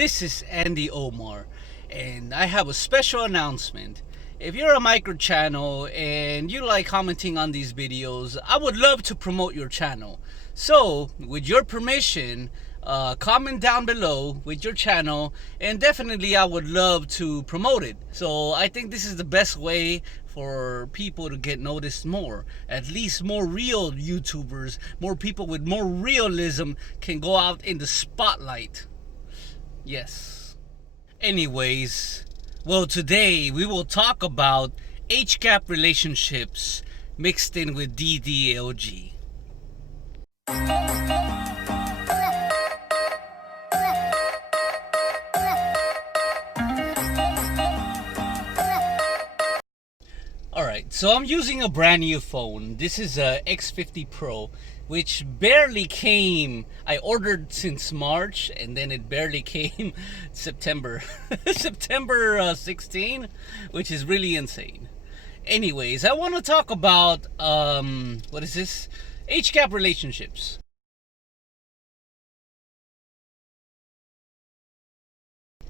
This is Andy Omar, and I have a special announcement. If you're a micro channel and you like commenting on these videos, I would love to promote your channel. So, with your permission, comment down below with your channel, and definitely I would love to promote it. So, I think this is the best way for people to get noticed more. At least more real YouTubers, more people with more realism can go out in the spotlight. Yes. Anyways, well, today we will talk about H-gap relationships mixed in with DDLG. Alright, so I'm using a brand new phone. This is a X50 Pro, which barely came. I ordered since March, and then it barely came September. September 16, which is really insane. Anyways, I want to talk about, what is this? H-gap relationships.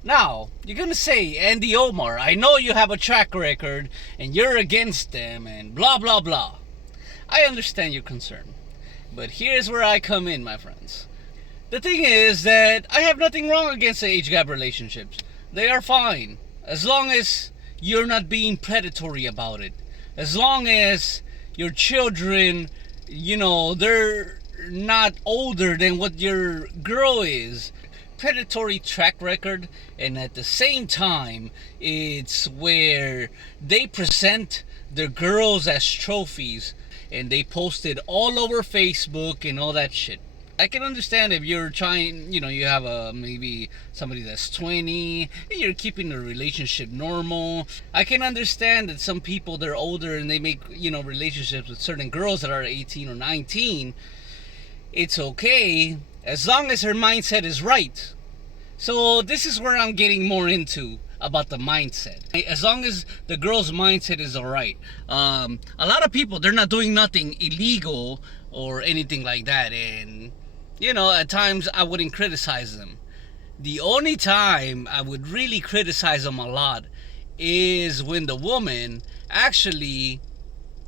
Now, you're gonna say, Andy Omar, I know you have a track record and you're against them and blah blah blah. I understand your concern. But here's where I come in, my friends. The thing is that I have nothing wrong against the age gap relationships. They are fine. As long as you're not being predatory about it. As long as your children, they're not older than what your girl is. Predatory track record, and at the same time it's where they present their girls as trophies and they post it all over Facebook and all that shit. I can understand if you're trying, you have maybe somebody that's 20 and you're keeping the relationship normal. I can understand that some people, they're older and they make, relationships with certain girls that are 18 or 19. It's okay as long as her mindset is right. So this is where I'm getting more into about the mindset. As long as the girl's mindset is alright. A lot of people, they're not doing nothing illegal or anything like that, and at times I wouldn't criticize them. The only time I would really criticize them a lot is when the woman actually,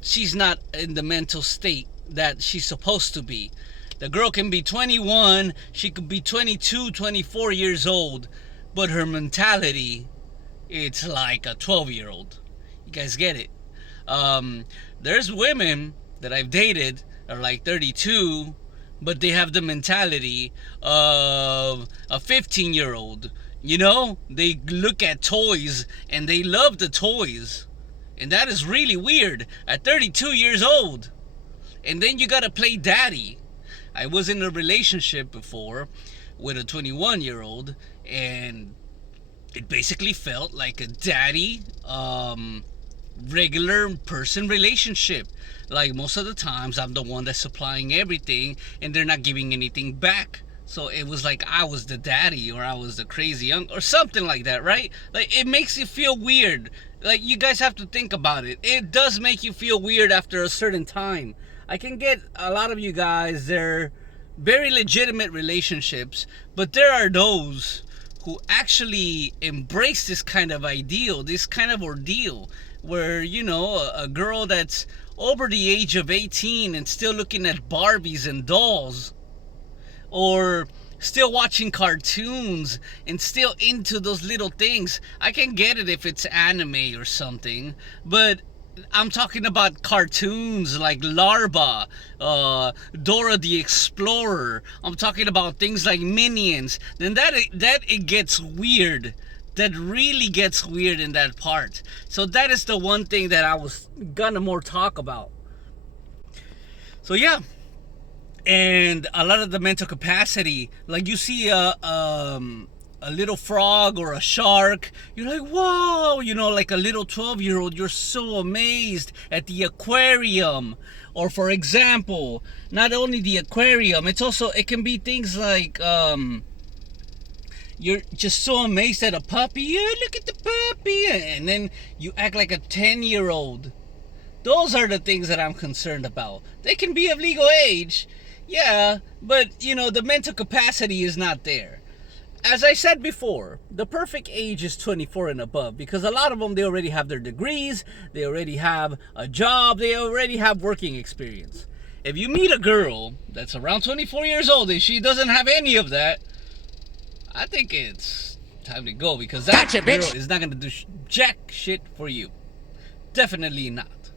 she's not in the mental state that she's supposed to be. The girl can be 21, she could be 22, 24 years old, but her mentality, it's like a 12-year-old. You guys get it? There's women that I've dated are like 32, but they have the mentality of a 15-year-old. They look at toys and they love the toys. And that is really weird at 32 years old. And then you gotta play daddy. I was in a relationship before with a 21-year-old, and it basically felt like a daddy, regular person relationship. Like most of the times I'm the one that's supplying everything and they're not giving anything back. So it was like I was the daddy or I was the crazy uncle or something like that, right? Like it makes you feel weird. Like you guys have to think about it. It does make you feel weird after a certain time. I can get a lot of you guys, they're very legitimate relationships, but there are those who actually embrace this kind of ideal, this kind of ordeal, where, a girl that's over the age of 18 and still looking at Barbies and dolls, or still watching cartoons and still into those little things. I can get it if it's anime or something, but I'm talking about cartoons like Larva, Dora the Explorer. I'm talking about things like Minions. Then that it gets weird. That really gets weird in that part. So that is the one thing that I was gonna more talk about. So yeah. And a lot of the mental capacity, like you see a little frog or a shark, you're like, wow, like a little 12-year-old, you're so amazed at the aquarium. Or for example, not only the aquarium, it can be things like, you're just so amazed at a puppy. Yeah, look at the puppy. And then you act like a 10-year-old. Those are the things that I'm concerned about. They can be of legal age, yeah, but the mental capacity is not there. As I said before, the perfect age is 24 and above because a lot of them, they already have their degrees, they already have a job, they already have working experience. If you meet a girl that's around 24 years old and she doesn't have any of that, I think it's time to go because that girl is not going to do jack shit for you. Definitely not.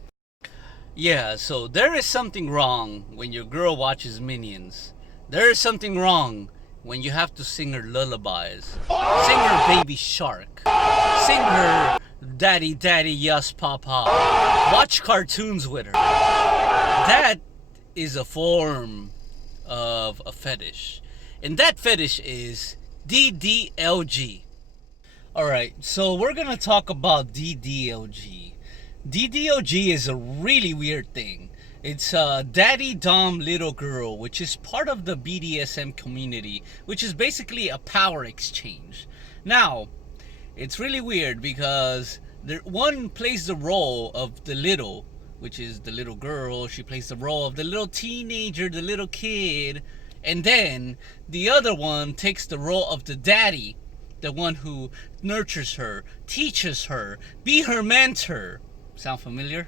Yeah, so there is something wrong when your girl watches Minions. There is something wrong when you have to sing her lullabies, sing her Baby Shark, sing her Daddy Daddy Yes Papa, watch cartoons with her. That is a form of a fetish. And that fetish is DDLG. Alright, so we're gonna talk about DDLG. DDLG is a really weird thing. It's a daddy dom little girl, which is part of the BDSM community, which is basically a power exchange. Now, it's really weird because one plays the role of the little, which is the little girl. She plays the role of the little teenager, the little kid. And then the other one takes the role of the daddy, the one who nurtures her, teaches her, be her mentor. Sound familiar?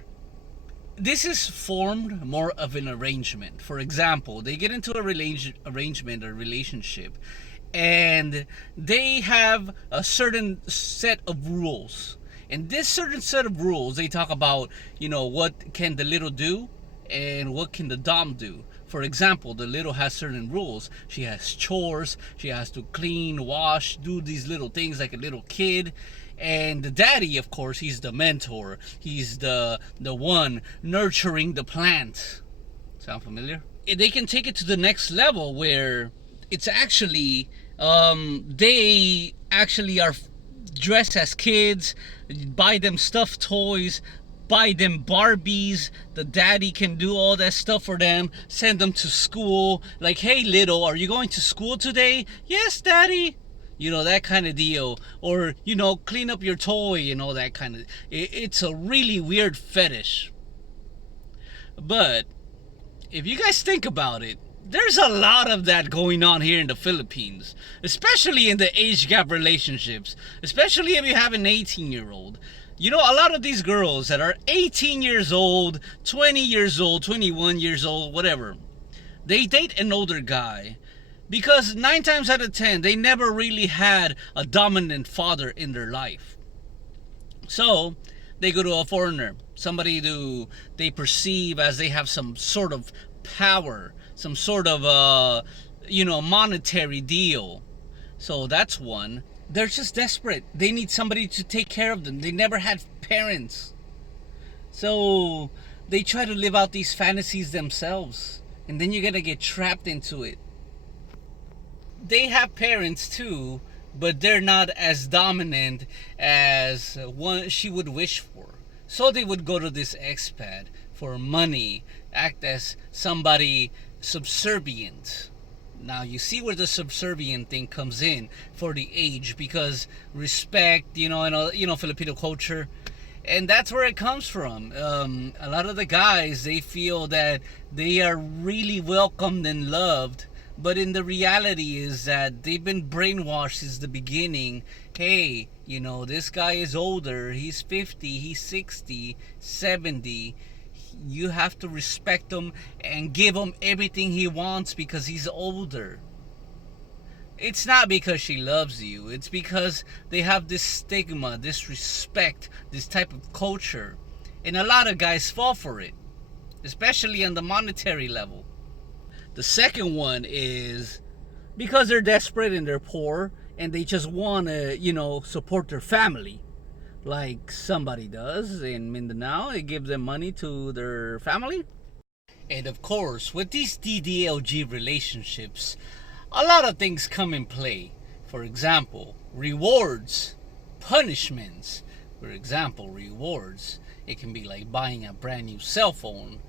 This is formed more of an arrangement. For example, they get into a arrangement or relationship, and they have a certain set of rules. And this certain set of rules, they talk about, what can the little do and what can the dom do. For example, the little has certain rules. She has chores. She has to clean, wash, do these little things like a little kid. And the daddy, of course, he's the mentor. He's the one nurturing the plant. Sound familiar? They can take it to the next level where it's actually, they actually are dressed as kids, buy them stuffed toys, buy them Barbies. The daddy can do all that stuff for them, send them to school. Like, hey, little, are you going to school today? Yes, daddy. That kind of deal. Or, clean up your toy, that kind of... It's a really weird fetish. But if you guys think about it, there's a lot of that going on here in the Philippines. Especially in the age gap relationships. Especially if you have an 18-year-old. A lot of these girls that are 18 years old, 20 years old, 21 years old, whatever, they date an older guy because 9 times out of 10, they never really had a dominant father in their life. So they go to a foreigner, somebody who they perceive as they have some sort of power, some sort of, monetary deal. So that's one. They're just desperate. They need somebody to take care of them. They never had parents. So they try to live out these fantasies themselves. And then you're going to get trapped into it. They have parents too, but they're not as dominant as one she would wish for. So they would go to this expat for money, act as somebody subservient. Now you see where the subservient thing comes in for the age, because respect, and Filipino culture, and that's where it comes from. A lot of the guys, they feel that they are really welcomed and loved, but in the reality is that they've been brainwashed since the beginning. Hey, this guy is older, he's 50, he's 60, 70. You have to respect him and give him everything he wants because he's older. It's not because she loves you. It's because they have this stigma, this respect, this type of culture. And a lot of guys fall for it, especially on the monetary level. The second one is because they're desperate and they're poor and they just want to, support their family. Like somebody does in Mindanao, they give them money to their family. And of course, with these DDLG relationships, a lot of things come in play. For example, rewards, punishments. For example, rewards. It can be like buying a brand new cell phone,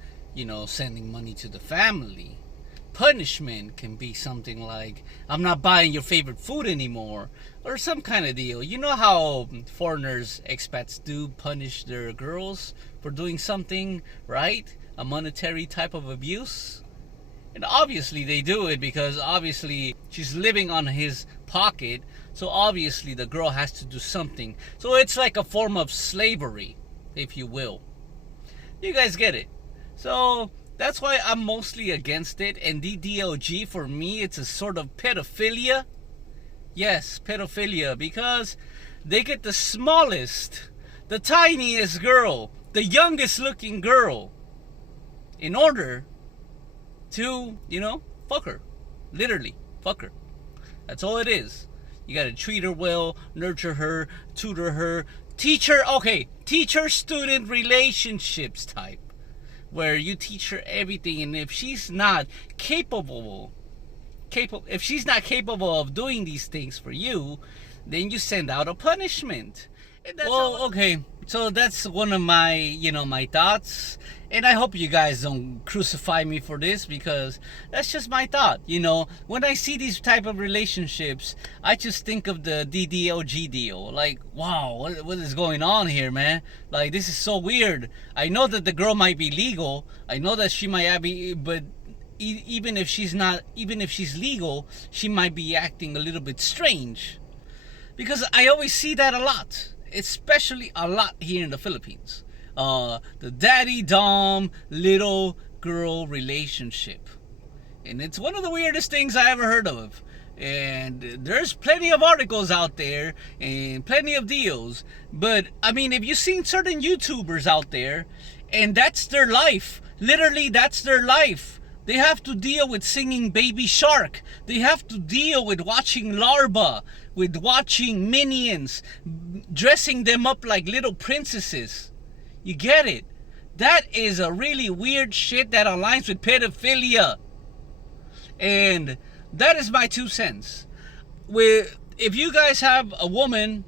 sending money to the family. Punishment can be something like, I'm not buying your favorite food anymore, or some kind of deal. You know how foreigners, expats do punish their girls for doing something, right? A monetary type of abuse. And obviously they do it because obviously she's living on his pocket. So obviously the girl has to do something. So it's like a form of slavery, if you will. You guys get it. So that's why I'm mostly against it. And DDLG, for me, it's a sort of pedophilia. Yes, pedophilia, because they get the smallest, the tiniest girl, the youngest looking girl, in order to, fuck her. Literally, fuck her. That's all it is. You gotta treat her well, nurture her, tutor her, teach teacher-student relationships type, where you teach her everything, and if she's not capable of doing these things for you, then you send out a punishment. Okay, so that's one of my, my thoughts, and I hope you guys don't crucify me for this, because that's just my thought. When I see these type of relationships, I just think of the DDLG deal. Like, wow, what is going on here, man? Like, this is so weird. I know that the girl might be legal. I know that she might be, but even if she's legal, she might be acting a little bit strange. Because I always see that a lot, especially a lot here in the Philippines. The daddy dom little girl relationship. And it's one of the weirdest things I ever heard of. And there's plenty of articles out there and plenty of deals. But, I mean, if you've seen certain YouTubers out there, and that's their life. Literally, that's their life. They have to deal with singing Baby Shark. They have to deal with watching Larva, with watching Minions, dressing them up like little princesses. You get it? That is a really weird shit that aligns with pedophilia. And that is my 2 cents. If you guys have a woman,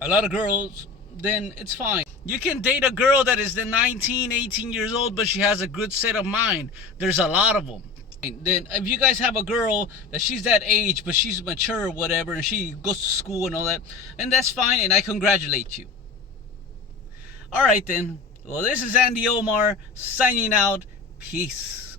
a lot of girls, then it's fine. You can date a girl that is 19, 18 years old, but she has a good set of mind. There's a lot of them. Then if you guys have a girl that she's that age, but she's mature or whatever, and she goes to school and all that, and that's fine, and I congratulate you. All right then. Well, this is Andy Omar signing out. Peace.